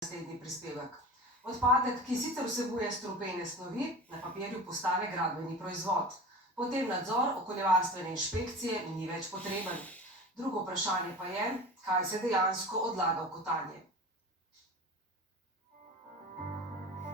naslednji prispevek. Odpadek, ki sicer vsebuje strupene snovi, na papirju postane gradbeni proizvod. Potem nadzor okoljevarstvene inšpekcije ni več potreben. Drugo vprašanje pa je, kaj se dejansko odlaga v kotanje.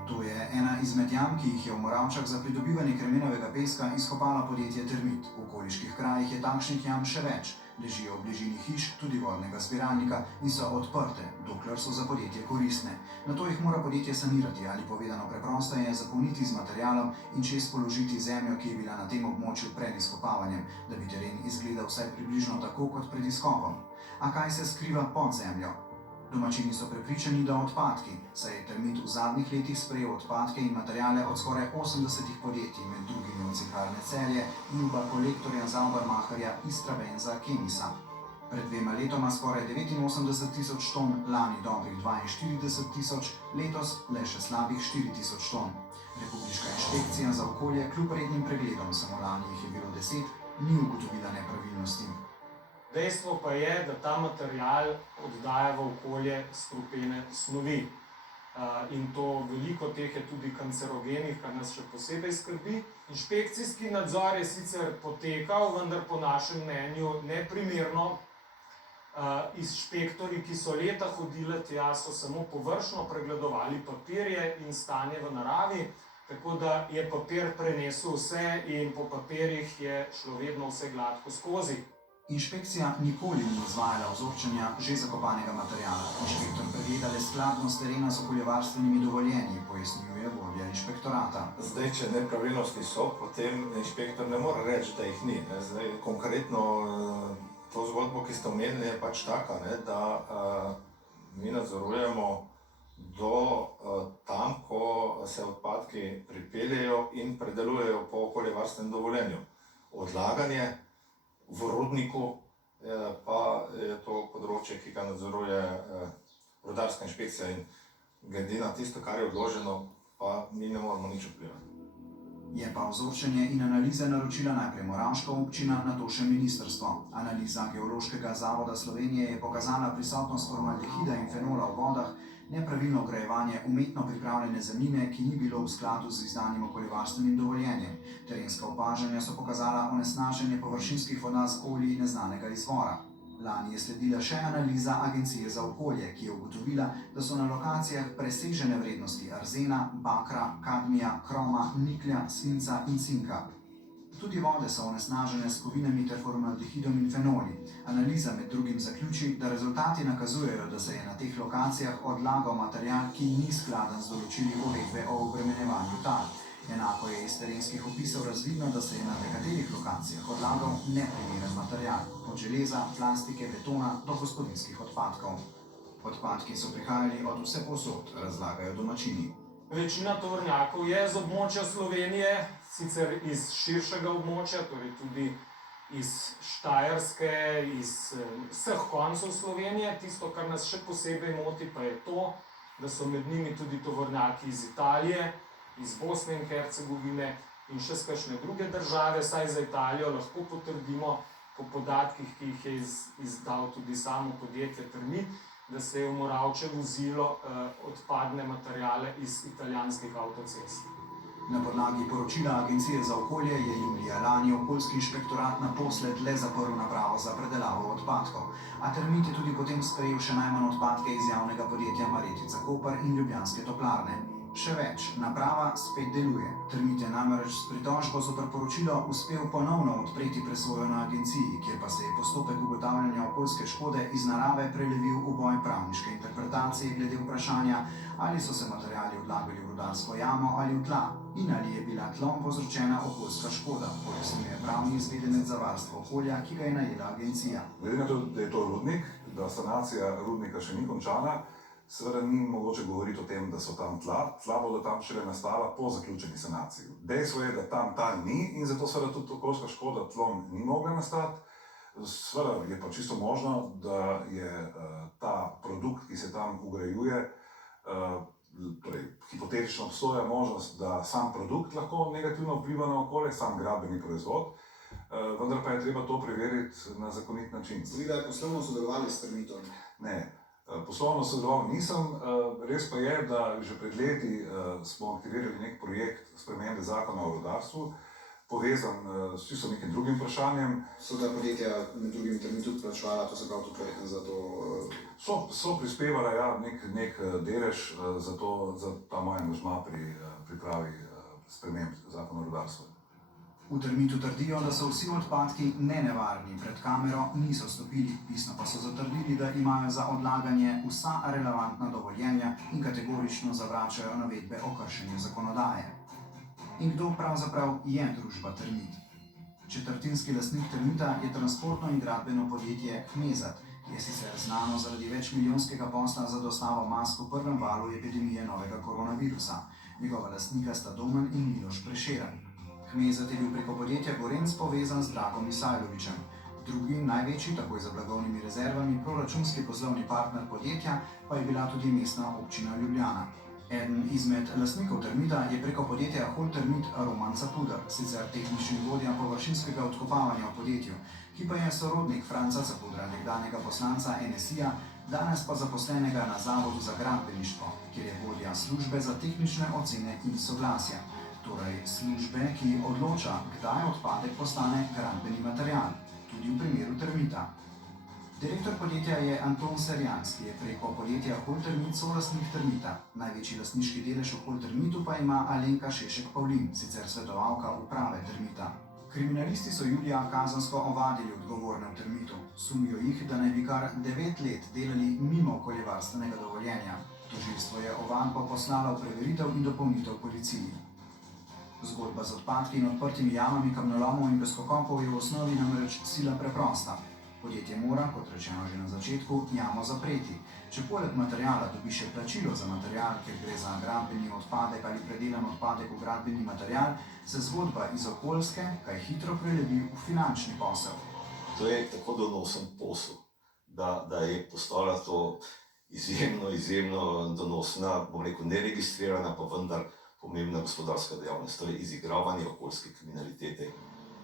To je ena izmed jam, ki jih je v Moravčah za pridobivanje kremenovega peska izkopalo podjetje Termit. V okoliških krajih je takšnih jam še več. Ležijo v bližini hiš, tudi vodnega zbiralnika in so odprte, dokler so za podjetje koristne. Nato jih mora podjetje sanirati ali povedano preprosteje zapolniti z materialom in čez položiti zemljo, ki je bila na tem območju pred izkopavanjem, da bi teren izgledal vsaj približno tako kot pred izkopom. A kaj se skriva pod zemljo? Domačini so prepričani, da odpadki, saj je Termit v zadnjih letih sprejel odpadke in materiale od skoraj 80 podjetij, med drugimi od Cinkarne Celje, Juba Kolektorja, Zaubermacherja, Istrabenza, Kemisa. Pred 2 letoma skoraj 89 000 ton, lani dobrih 42 000, letos le še slabih 4000 ton. Republiška inšpekcija za okolje kljub rednim pregledom, samo lani jih je bilo 10, ni ugotovila nepravilnosti. Dejstvo pa je, da ta material oddaja v okolje strupene snovi. In to veliko teh je tudi kancerogenih, kar nas še posebej skrbi. Inšpekcijski nadzor je sicer potekal, vendar po našem mnenju neprimerno. Inšpektorji, ki so leta hodili tja, so samo površno pregledovali papirje in stanje v naravi, tako da je papir prenesel vse in po papirjih je šlo vedno vse gladko skozi. Inšpekcija nikoli ni izvajala vzorčenja že zakopanega materiala. Inšpektor pregleda le skladnost terena z okoljevarstvenimi dovoljenji, pojasnjuje vodja inšpektorata. Zdaj, če nepravilnosti so, potem inšpektor ne more reči, da jih ni. Zdaj, konkretno to zgodbo, ki ste omenili, je pač taka, da mi nadzorujemo do tam, ko se odpadki pripeljejo in predelujejo po okoljevarstvenem dovoljenju. Odlaganje v rudniku pa je to področje, ki ga nadzoruje rudarska inšpekcija in glede na tisto, kar je odloženo, pa mi ne moramo nič vplivati. Je pa vzorčenje in analize naročila najprej Moravška občina, nato še ministrstvo. Analiza Geološkega zavoda Slovenije je pokazala prisotnost formaldehida in fenola v vodah, nepravilno grajevanje umetno pripravljene zemljine, ki ni bilo v skladu z izdanim okoljevarstvenim dovoljenjem. Terenska opažanja so pokazala onesnaženje površinskih voda z olji neznanega izvora. Lani je sledila še analiza Agencije za okolje, ki je ugotovila, da so na lokacijah presežene vrednosti arzena, bakra, kadmija, kroma, niklja, svinca in cinka. Tudi vode so onesnažene s kovinami ter formaldehidom in fenoli. Analiza med drugim zaključi, da rezultati nakazujejo, da se je na teh lokacijah odlagal material, ki ni skladen z določili uredbe o obremenjevanju tal. Enako je iz terenskih opisov razvidno, da se je na nekaterih lokacijah odlagal neprimeren material, od železa, plastike, betona do gospodinjskih odpadkov. Odpadki so prihajali od vsepovsod, razlagajo domačini. Večina tovornjakov je z območja Slovenije, sicer iz širšega območja, torej tudi iz Štajerske, iz vseh koncev Slovenije. Tisto, kar nas še posebej moti, pa je to, da so med njimi tudi tovornjaki iz Italije, iz Bosne in Hercegovine in še z kakšne druge države, saj za Italijo lahko potrdimo po podatkih, ki jih je izdal tudi samo podjetje Termit, da se je v Moravče vozilo odpadne materiale iz italijanskih avtocest. Na podlagi poročila Agencije za okolje je julija lani okoljski inšpektorat naposled le zaprl napravo za predelavo odpadkov, a Termit je tudi potem sprejel še najmanj odpadke iz javnega podjetja Marjetica Koper in Ljubljanske toplarne. Še več, naprava spet deluje. Termit je namreč s pritožbo zoper poročilo uspel ponovno odpreti presojo na agenciji, kjer pa se je postopek ugotavljanja okoljske škode iz narave prelevil v boj pravniške interpretacije glede vprašanja, ali so se materiali odlagali v rudarsko jamo ali v tla in ali je bila tlom povzročena okoljska škoda, pojasnjuje pravni izvedenec za varstvo okolja, ki ga je najela agencija. Glede na to, da je to rudnik, da sanacija rudnika še ni končana, seveda ni mogoče govoriti o tem, da so tam tla. Tla bodo tam šele nastala po zaključeni sanaciji. Dejstvo je, da tam tal ni in zato seveda tudi okoljska škoda tlom ni mogla nastati. Seveda je pa čisto možno, da je ta produkt, ki se tam ugrajuje, torej hipotetično obstoja možnost, da sam produkt lahko negativno vpliva na okolje, sam gradbeni proizvod, vendar pa je treba to preveriti na zakonit način. Zdi, da je poslovno sodelovali s Termitom? Ne. Poslovno sodeloval nisem, res pa je, da že pred leti smo aktivirali nek projekt spremembe zakona o rudarstvu, povezan s čisto nekim drugim vprašanjem. So ta podjetja med drugim tudi plačevala, to se pravi tukaj za to? So prispevala nek delež za ta moj angažma pri pripravi sprememb zakona o rudarstvu. V Termitu trdijo, da so vsi odpadki nenevarni, pred kamero niso stopili, pisno pa so zatrdili, da imajo za odlaganje vsa relevantna dovoljenja in kategorično zavračajo navedbe o kršenju zakonodaje. In kdo pravzaprav je družba Termit? Četrtinski lastnik Termita je transportno in gradbeno podjetje Hmezat, ki je sicer znano zaradi večmilijonskega posla za dostavo mask v prvem valu epidemije novega koronavirusa. Njegova lastnika sta Domen in Miloš Prešeren. Hmezat je bil preko podjetja Gorenc povezan z Dragom Isajlovićem. Drugi, največji, takoj za blagovnimi rezervami, proračunski poslovni partner podjetja pa je bila tudi mestna občina Ljubljana. Eden izmed lastnikov Termita je preko podjetja Hol Termit Roman Capuder, sicer tehnični vodja površinskega odkopavanja v podjetju, ki pa je sorodnik Franca Capudra, nekdanjega poslanca NSI-ja, danes pa zaposlenega na Zavodu za gradbeništvo, kjer je vodja službe za tehnične ocene in soglasja. Torej službe, ki odloča, kdaj odpadek postane gradbeni material, tudi v primeru Termita. Direktor podjetja je Anton Serjans, ki je preko podjetja Hol Termit solastnik Termita. Največji lastniški delež v Hol Termitu pa ima Alenka Šešek-Pavlin, sicer svetovalka uprave Termita. Kriminalisti so julija kazensko ovadili odgovorne v Termitu. Sumijo jih, da naj bi kar 9 let delali mimo okoljevarstvenega dovoljenja. Tožilstvo je ovadbo poslalo v preveritev in dopolnitev policiji. Zgodba z odpadki in odprtimi jamami kamnolomov in peskokopov je v osnovi namreč sila preprosta. Podjetje mora, kot rečeno že na začetku, jamo zapreti. Če poleg materiala dobi še plačilo za material, ker gre za gradbeni odpadek ali predelan odpadek v gradbeni material, se zgodba iz okoljske kaj hitro prelevi v finančni posel. To je tako donosen posel, da je postala to izjemno donosna, bom rekel, neregistrirana, pa vendar pomembna gospodarska dejavnost, torej izigravanje okoljske kriminalitete.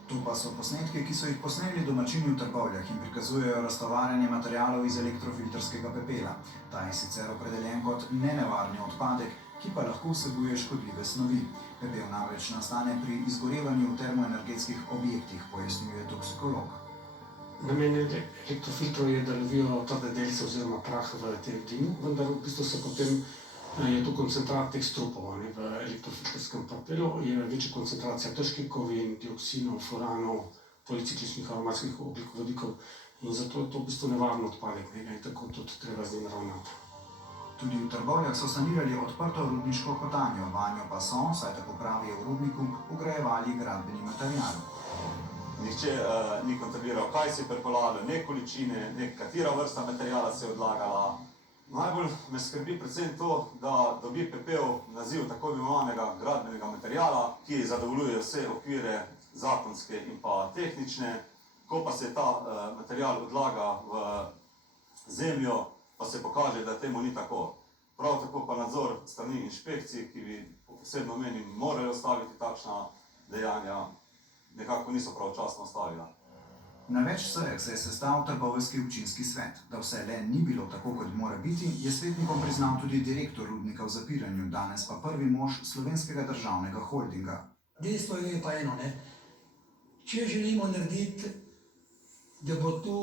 Tu pa so posnetki, ki so jih posneli domačini v Trbovljah in prikazujejo raztovarjanje materialov iz elektrofiltrskega pepela. Ta je sicer opredeljen kot nenevarni odpadek, ki pa lahko vsebuje škodljive snovi. Pepel namreč nastane pri izgorevanju v termoenergetskih objektih, pojasnjuje toksikolog. Namen elektrofiltrov je, da lovijo trde delce oziroma prah v tem dimu, vendar v bistvu se potem je to koncentrat teh strupov. V elektrofiltrskem pepelu je večja koncentracija težkih kovin, dioksinov, furanov, policikličnih aromatskih ogljikovodikov in zato je to v bistvu nevaren odpadek, in tako tudi treba z njim ravnati. Tudi v Trbovljah so sanirali odprto rudniško kotanjo, vanjo pa so, saj tako pravijo v rudniku, vgrajevali gradbeni material. Nihče ni kontroliral, kaj se je pripeljalo, ne količine, ne katera vrsta materiala se je odlagala. Najbolj me skrbi predvsem to, da dobi pepel naziv tako imenovanega gradbenega materiala, ki zadovoljuje vse okvire zakonske in pa tehnične. Ko pa se ta material odlaga v zemljo, pa se pokaže, da temu ni tako. Prav tako pa nadzor strani inšpekcij, ki bi posebno menim morali ustaviti takšna dejanja, nekako niso pravočasno ustavila. Na več sejah se je sestal trboveljski občinski svet. Da vse le ni bilo tako, kot mora biti, je svetnikom priznal tudi direktor rudnika v zapiranju, danes pa prvi mož Slovenskega državnega holdinga. Dejstvo je pa eno, če želimo narediti, da bo to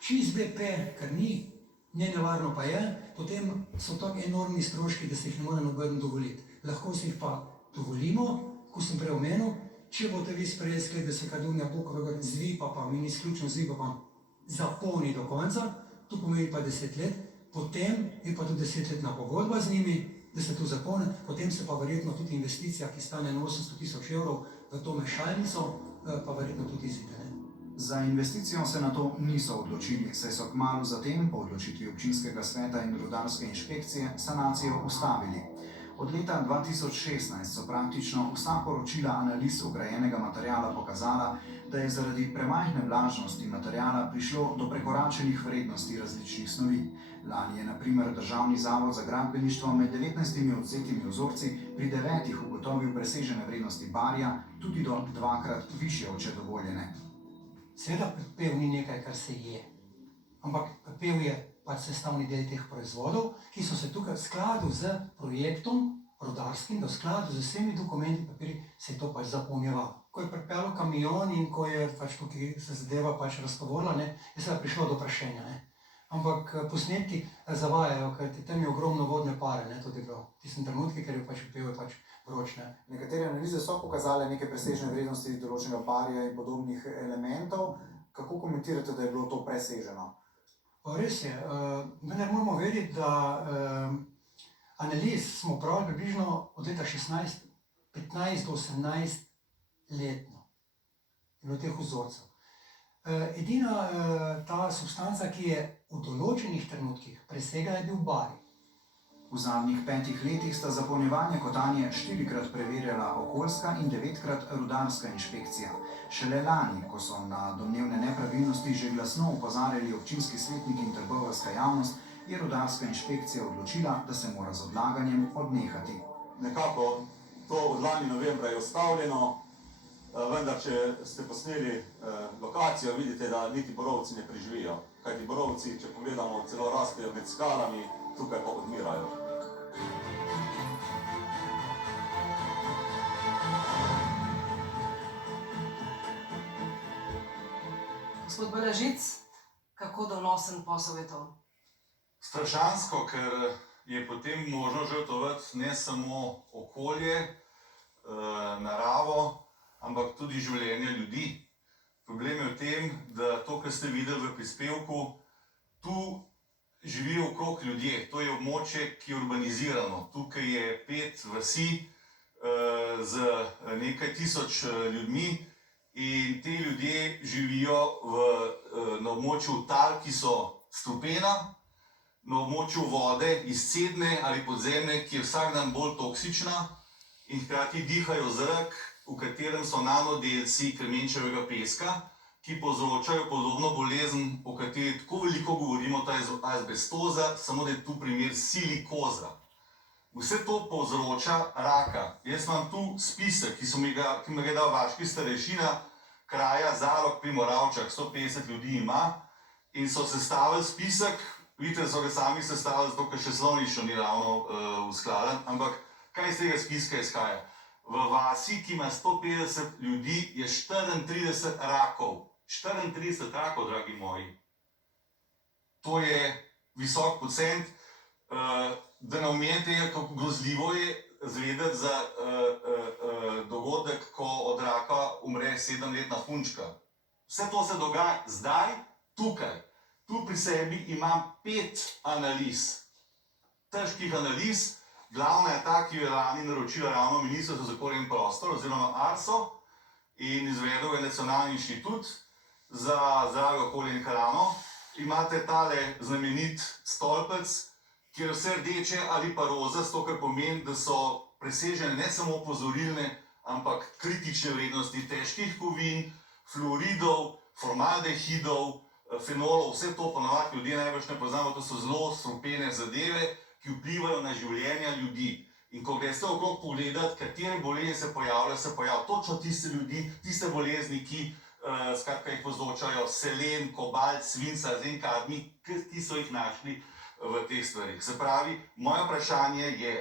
čist BP, kar ni, nenevarno pa je, potem so tako enormni stroški, da se jih ne more noben dovoliti. Lahko se jih pa dovolimo, ko sem prej omenil, če boste vi sprejeli sklep, da se Kadunja Bukovega z Vipapom in izključno z Vipapom zapolni do konca, to pomeni pa 10 let, potem je pa tudi 10-letna pogodba z njimi, da se to zapolni, potem se pa verjetno tudi investicija, ki stane na 800.000 evrov v to mešalnico, pa verjetno tudi izide. Za investicijo se na to niso odločili, saj so kmalu zatem, po odločitvi občinskega sveta in rudarske inšpekcije, sanacijo ustavili. Od leta 2016 so praktično vsa poročila analiz vgrajenega materiala pokazala, da je zaradi premajhne vlažnosti materiala prišlo do prekoračenih vrednosti različnih snovi. Lani je na primer Državni zavod za gradbeništvo med 19 odvzetimi vzorci pri 9 ugotovil presežene vrednosti barija, tudi do 2-krat višje od dovoljene. Seveda pepel ni nekaj, kar se je, ampak pepel je pač sestavni del teh proizvodov, ki so se tukaj v skladu z projektom rudarskim, v skladu z vsemi dokumenti, papirji, se je to pač zapolnjevalo. Ko je pripeljal kamion in ko je pač tukaj se zadeva pač raztovorila, ne, je seveda prišlo do prašenja, ne. Ampak posnetki zavajajo, kajti tam je ogromno vodne pare, ne, tudi v tistem trenutku, ker je pač pil pač vroč, ne. Nekatere analize so pokazale neke presežne vrednosti določenega barja in podobnih elementov. Kako komentirate, da je bilo to preseženo? Res je, vendar moramo vedeti, da analiz smo pravili približno od leta 15 do 18 letno. In od teh vzorcev. Edina ta substanca, ki je v določenih trenutkih presegala, je bil bari. V zadnjih 5 letih sta zapolnjevanje kotanje 4-krat preverjala okoljska in 9-krat rudarska inšpekcija. Šele lani, ko so na domnevne nepravilnosti že glasno opozarjali občinski svetniki in trboveljska javnost, je rudarska inšpekcija odločila, da se mora z odlaganjem odnehati. Nekako to od lani novembra je ustavljeno, vendar če ste posneli lokacijo, vidite, da niti borovci ne preživijo. Kajti borovci, če pogledamo, celo rastejo med skalami, tukaj pa odmirajo. Gospod Balažic, kako donosen posel je to? Strašansko, ker je potem možno žrtvovati ne samo okolje, naravo, ampak tudi življenje ljudi. Problem je v tem, da to, kar ste videli v prispevku, tu živijo okrog ljudje. To je območje, ki je urbanizirano. Tukaj je 5 vasi z nekaj tisoč ljudmi in ti ljudje živijo na območju tal, ki so strupena, na območju vode, izcedne ali podzemne, ki je vsak dan bolj toksična in hkrati dihajo zrak, v katerem so nanodelci kremenčevega peska, ki povzročajo podobno bolezen, o kateri tako veliko govorimo, ta je azbestoza, samo da je tu primer silikoza. Vse to povzroča raka. Jaz imam tu spisek, ki mi ga je dal vaški starešina, kraja Zalog pri Moravčah, 150 ljudi ima, in so sestavili spisek, vidite, da so ga sami sestavili, zato ker še slovnično ni ravno uskladen, ampak kaj iz tega spiska izhaja? V vasi, ki ima 150 ljudi, je 34 rakov. 34 rakov, dragi moji. To je visok procent. Da ne omenite, kako grozljivo je zvedeti za dogodek, ko od raka umre 7-letna punčka. Vse to se dogaja zdaj, tukaj. Tu pri sebi imam 5 analiz, težkih analiz. Glavna je ta, ki jo je lani naročila ravno Ministrstvo za okolje in prostor, oziroma ARSO, in izvedel je Nacionalni inštitut za zdravje, okolje in hrano. Imate tale znamenit stolpec, kjer vse rdeče ali pa roza, zato kar pomeni, da so presežene ne samo opozorilne, ampak kritične vrednosti težkih kovin, fluoridov, formaldehidov, fenolov, vse to ponavadi ljudje največ ne poznamo, to so zelo strupene zadeve, ki vplivajo na življenja ljudi. In ko greste okrog pogledati, katere bolezni se pojavljajo točno tiste ljudi, tiste bolezni, ki skratka jih povzročajo selen, kobalt, svinca, kadmij, ki so jih našli v teh stvarih. Se pravi, moje vprašanje je,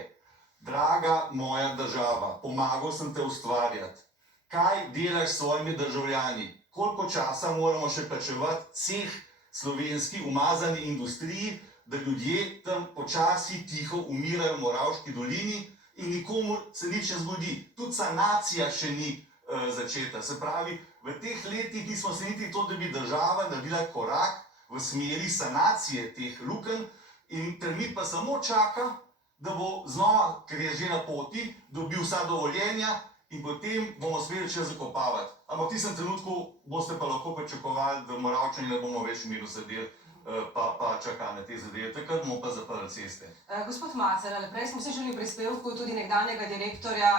draga moja država, pomagal sem te ustvarjati, kaj delaš s svojimi državljani? Koliko časa moramo še plačevati ceh slovenski umazani industriji, da ljudje tam počasi tiho umirajo v Moravški dolini in nikomur se nič ne zgodi. Tudi sanacija še ni začeta. Se pravi, v teh letih nismo se niti to, da bi država naredila korak v smeri sanacije teh lukenj in Termit pa samo čaka, da bo znova, ker je že na poti, dobil vsa dovoljenja in potem bomo spet začeli zakopavati. Ampak v tistem trenutku boste pa lahko pričakovali, da Moravčani ne bomo več v miru sedeli pa čakali na te zadeve, takrat bomo pa zaprli ceste. Gospod Macer, prej smo slišali v prispevku tudi nekdanjega direktorja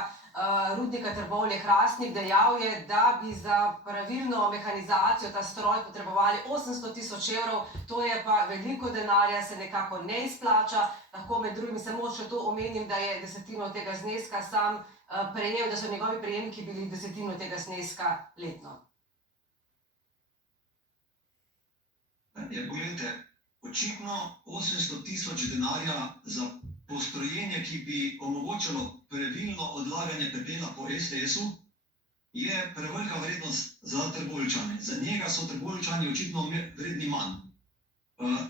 rudnika Trbovlje-Hrastnik, dejal je, da bi za pravilno mehanizacijo ta stroj potrebovali 800 000 evrov, to je pa veliko denarja, se nekako ne izplača. Lahko med drugim samo še to omenim, da je desetino tega zneska sam prejel, da so njegovi prejemki bili desetino tega zneska letno. Ja, pogledajte, očitno 800 tisoč denarja za postrojenje, ki bi omogočalo pravilno odlaganje pepela po STS-u, je prevelika vrednost za Trboveljčane. Za njega so Trboveljčani očitno vredni manj.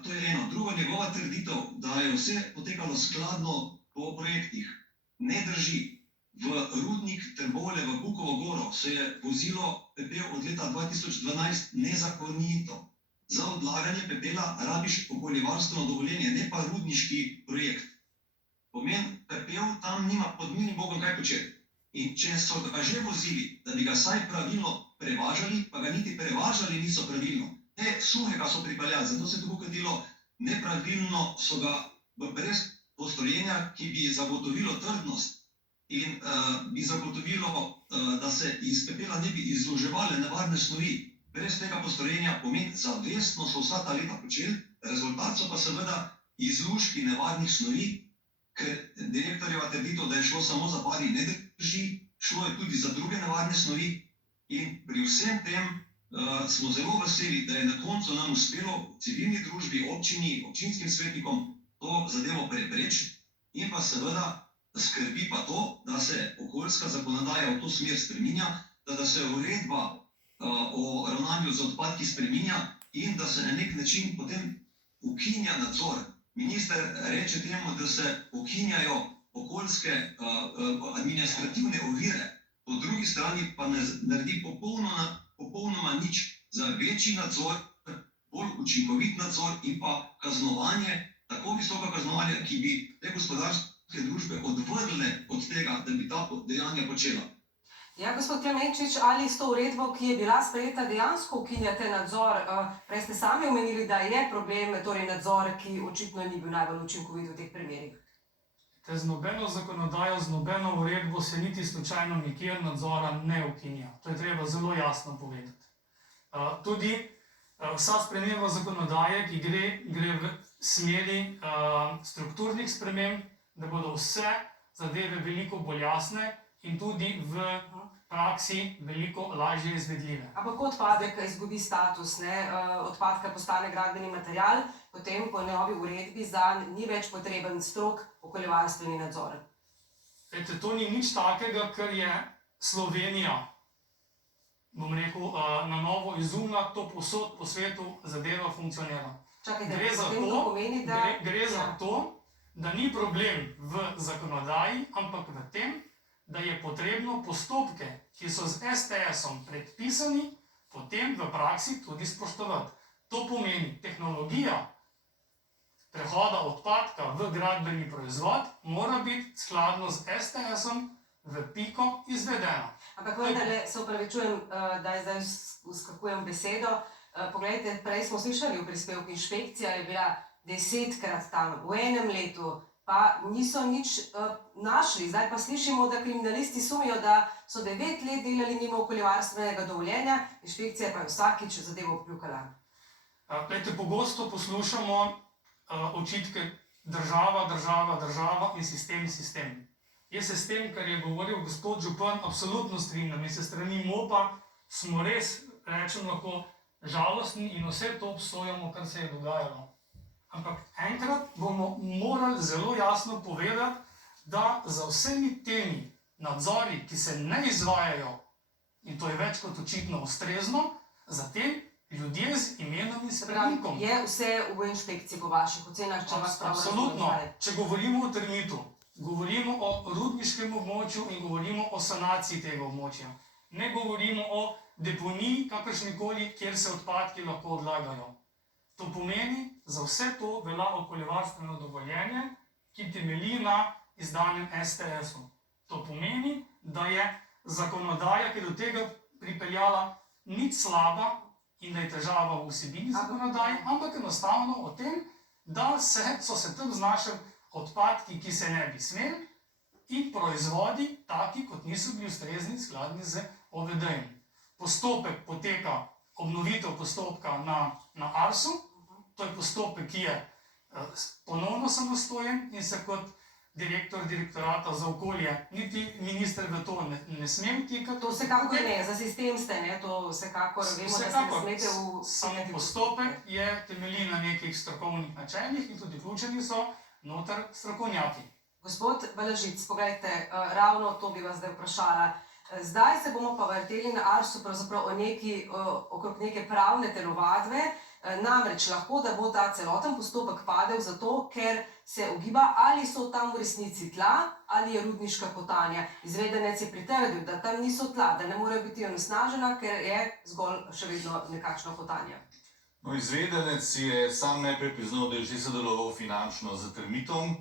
To je eno. Drugo, njegova trditev, da je vse potekalo skladno po projektih, ne drži. V rudnik Trbovlje v Bukovo goro se je vozilo pepel od leta 2012 nezakonito. Za odlaganje pepela rabiš okoljevarstveno dovoljenje, ne pa rudniški projekt. Pomeni, pepel tam nima pod milim bogom kaj početi. In če so ga že vozili, da bi ga saj pravilno prevažali, pa ga niti prevažali niso pravilno. Ne, suhega so pripeljali, zato se je tako kadilo, nepravilno so ga brez postrojenja, ki bi zagotovilo trdnost in bi zagotovilo, da se iz pepela ne bi izluževale nevarne snovi. Brez tega postrojenja pomeni, zavestno so vsa ta leta počeli, rezultat so pa seveda izluški nevarnih snovi, ker direktorjeva trditev, da je šlo samo za pari, ne drži, šlo je tudi za druge nevarne snovi in pri vsem tem smo zelo veseli, da je na koncu nam uspelo v civilni družbi, občini, občinskim svetnikom to zadevo preprečiti in pa seveda skrbi pa to, da se okoljska zakonodaja v to smer spreminja, da se uredba o ravnanju z odpadki spreminja in da se na nek način potem ukinja nadzor. Minister reče temu, da se ukinjajo okoljske administrativne ovire, po drugi strani pa ne naredi popolnoma nič za večji nadzor, bolj učinkovit nadzor in pa kaznovanje, tako visoko kaznovanje, ki bi te gospodarske družbe odvrgle od tega, da bi ta dejanja počela. Ja, gospod Klemenčič, ali s to uredbo, ki je bila sprejeta, dejansko ukinjate nadzor? Prej ste sami omenili, da je problem, torej nadzor, ki očitno ni bil najbolj učinkovit v teh primerih. Z nobeno zakonodajo, z nobeno uredbo se niti slučajno nikjer nadzora ne ukinja. To je treba zelo jasno povedati. Tudi vsa sprememba zakonodaje, ki gre v smeri strukturnih sprememb, da bodo vse zadeve veliko bolj jasne in tudi v praksi veliko lažje izvedljive. Ampak ko odpadek izgubi status, odpadka postane gradbeni material, potem po novi uredbi zanj ni več potreben strog okoljevarstveni nadzor. To ni nič takega, kar je Slovenija, bom rekel, na novo izumila, to povsod po svetu zadeva funkcionira. Gre za to, da ni problem v zakonodaji, ampak v tem, da je potrebno postopke, ki so z STS-om predpisani, potem v praksi tudi spoštovati. To pomeni, tehnologija prehoda odpadka v gradbeni proizvod mora biti skladno z STS-om v piko izvedena. Ampak vendarle se upravičujem, da zdaj uskakujem besedo. Poglejte, prej smo slišali v prispevku, inšpekcija je bila 10-krat tam v enem letu, pa niso nič našli. Zdaj pa slišimo, da kriminalisti sumijo, da so 9 let delali mimo okoljevarstvenega dovoljenja, inšpekcija pa je vsakič zadevo obkljukala. Pogosto poslušamo očitke država in sistem. Jaz se s tem, kar je govoril gospod župan, absolutno strinjam in se strani MOP-a smo res, rečem lahko, žalostni in vse to obsojamo, kar se je dogajalo. Ampak enkrat bomo morali zelo jasno povedati, da za vsemi temi nadzori, ki se ne izvajajo, in to je več kot očitno ustrezno, za tem ljudje z imenom in priimkom. Je vse v inšpekciji po vaših ocenah, če vas prav razumem? Absolutno. Če govorimo o termitu, govorimo o rudniškem območju in govorimo o sanaciji tega območja. Ne govorimo o deponiji, kakršnikoli, kjer se odpadki lahko odlagajo. To pomeni, za vse to velja okoljevarstveno dovoljenje, ki temelji na izdanem STS-u. To pomeni, da je zakonodaja, ki je do tega pripeljala, nič slaba in da je težava v vsebini zakonodaje, ampak enostavno o tem, da so se tam znašli odpadki, ki se ne bi smeli, in proizvodi taki, kot niso bili ustrezni, skladni z OVD-jem. Postopek poteka, obnovitev postopka na ARS-u. To je postopek, ki je ponovno samostojen in se kot direktor direktorata za okolje, niti minister v to ne sme vtikati. To vsekakor ne, za sistem ste, ne, to vsekakor vemo, da se ne smete Samo postopek je temelji na nekih strokovnih načelih in tudi vključeni so noter strokovnjaki. Gospod Balažic, pogledajte, ravno to bi vas zdaj vprašala. Zdaj se bomo pa vrteli na Arsu pravzaprav okrog neke pravne telovadbe, namreč lahko, da bo ta celoten postopek padel zato, ker se ugiba, ali so tam v resnici tla ali je rudniška kotanja. Izvedenec je pritrdil, da tam niso tla, da ne morejo biti onesnažena, ker je zgolj še vedno nekakšna kotanja. No, izvedenec je sam najprej priznal, da je že sodeloval finančno z Termitom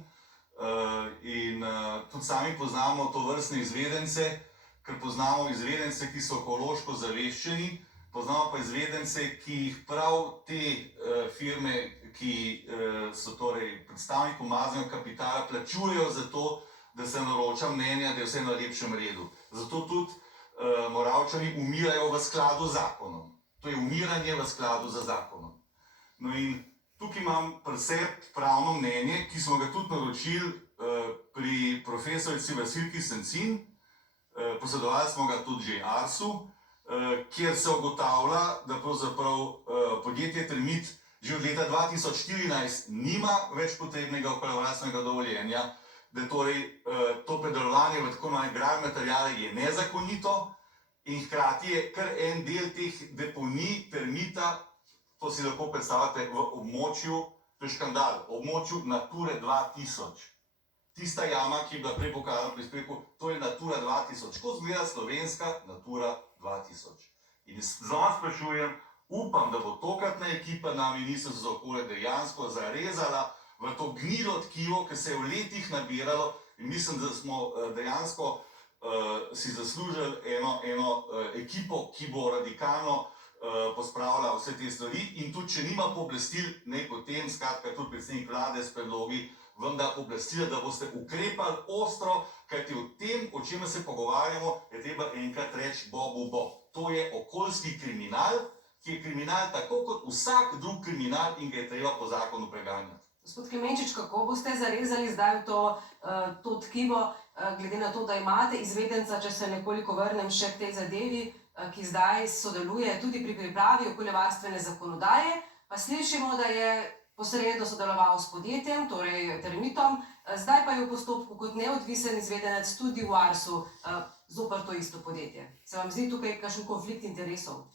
in tudi sami poznamo to vrstne izvedence, ker poznamo izvedence, ki so ekološko zaveščeni, poznamo pa izvedence, ki jih prav te firme, ki so torej predstavniki umaznega kapitala, plačujejo za to, da se naroča mnenja, da je vse na lepšem redu. Zato tudi Moravčani umirajo v skladu z zakonom. To je umiranje v skladu z zakonom. No in tukaj imam pri sebi pravno mnenje, ki smo ga tudi naročili pri profesorici Vasilki Sencin, posredovali smo ga tudi že Arsu, kjer se ugotavlja, da pravzaprav podjetje Termit že od leta 2014 nima več potrebnega okoljevarstvenega dovoljenja, da torej to predelovanje v tako imenovane gradbene materiale je nezakonito in hkrati je kar en del teh deponij Termita, to si lahko predstavljate, v območju, to je škandal, območju Nature 2000. Tista jama, ki je bila prej pokazana v prispevku, to je Natura 2000. Kako izgleda slovenska Natura 2000? In znova sprašujem, upam, da bo tokratna ekipa na Ministrstvu za okolje dejansko zarezala v to gnilo tkivo, ki se je v letih nabiralo in mislim, da smo dejansko si zaslužili eno ekipo, ki bo radikalno pospravila vse te stvari in tudi, če nima pooblastil, naj potem, skratka, tudi predsednik vlade s predlogi, vam da pooblastila, da boste ukrepali ostro, kajti o tem, o čemer se pogovarjamo, je treba enkrat reči bobu bob. To je okoljski kriminal, ki je kriminal tako kot vsak drug kriminal in ga je treba po zakonu preganjati. Gospod Klemenčič, kako boste zarezali zdaj v to tkivo, glede na to, da imate izvedenca, če se nekoliko vrnem še k tej zadevi, ki zdaj sodeluje tudi pri pripravi okoljevarstvene zakonodaje, pa slišimo, da je posredno sodeloval s podjetjem, torej Termitom, zdaj pa je v postopku kot neodvisen izvedenec tudi v Arsu zoper to isto podjetje. Se vam zdi tukaj kakšen konflikt interesov?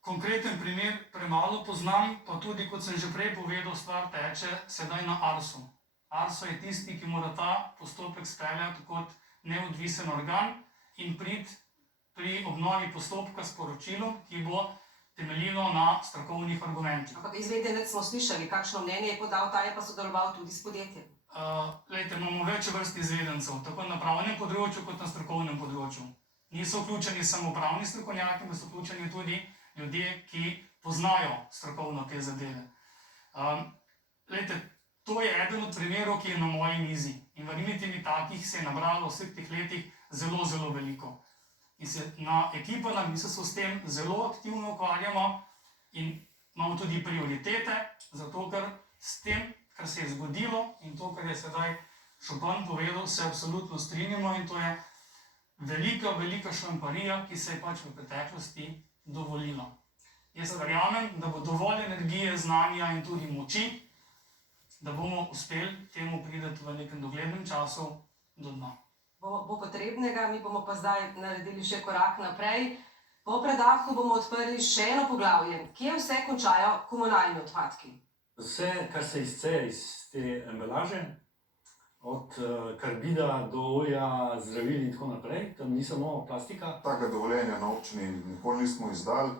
Konkreten primer premalo poznam, pa tudi, kot sem že prej povedal, stvar teče sedaj na Arsu. Arso je tisti, ki mora ta postopek speljati kot neodvisen organ in priti pri obnovi postopka s poročilom, ki bo temeljilo na strokovnih argumentih. Ampak izvedenec smo slišali, kakšno mnenje je podal, ta je pa sodeloval tudi s podjetjem. Glejte, imamo več vrst izvedencev, tako na pravnem področju kot na strokovnem področju. Niso vključeni samo pravni strokovnjaki, ampak so vključeni tudi ljudje, ki poznajo strokovno te zadeve. Glejte, to je eden od primerov, ki je na moji mizi. In verjemite mi, takih se je nabralo v vseh teh letih zelo, zelo veliko. In se ekipa na ministrstvu s tem zelo aktivno ukvarjamo in imamo tudi prioritete, zato ker s tem, kar se je zgodilo in to, kar je sedaj župan povedal, se absolutno strinjamo in to je velika, velika šlamparija, ki se je pač v preteklosti dovolila. Jaz verjamem, da bo dovolj energije, znanja in tudi moči, da bomo uspeli temu priti v nekem doglednem času do dna. Bo potrebnega, mi bomo pa zdaj naredili še korak naprej. Po predahu bomo odprli še eno poglavje. Kje vse končajo komunalni odpadki? Vse, kar se izceje iz te embalaže, od karbida do olja, zdravil in tako naprej, tam ni samo plastika. Takega dovoljenja na občini nikoli nismo izdali.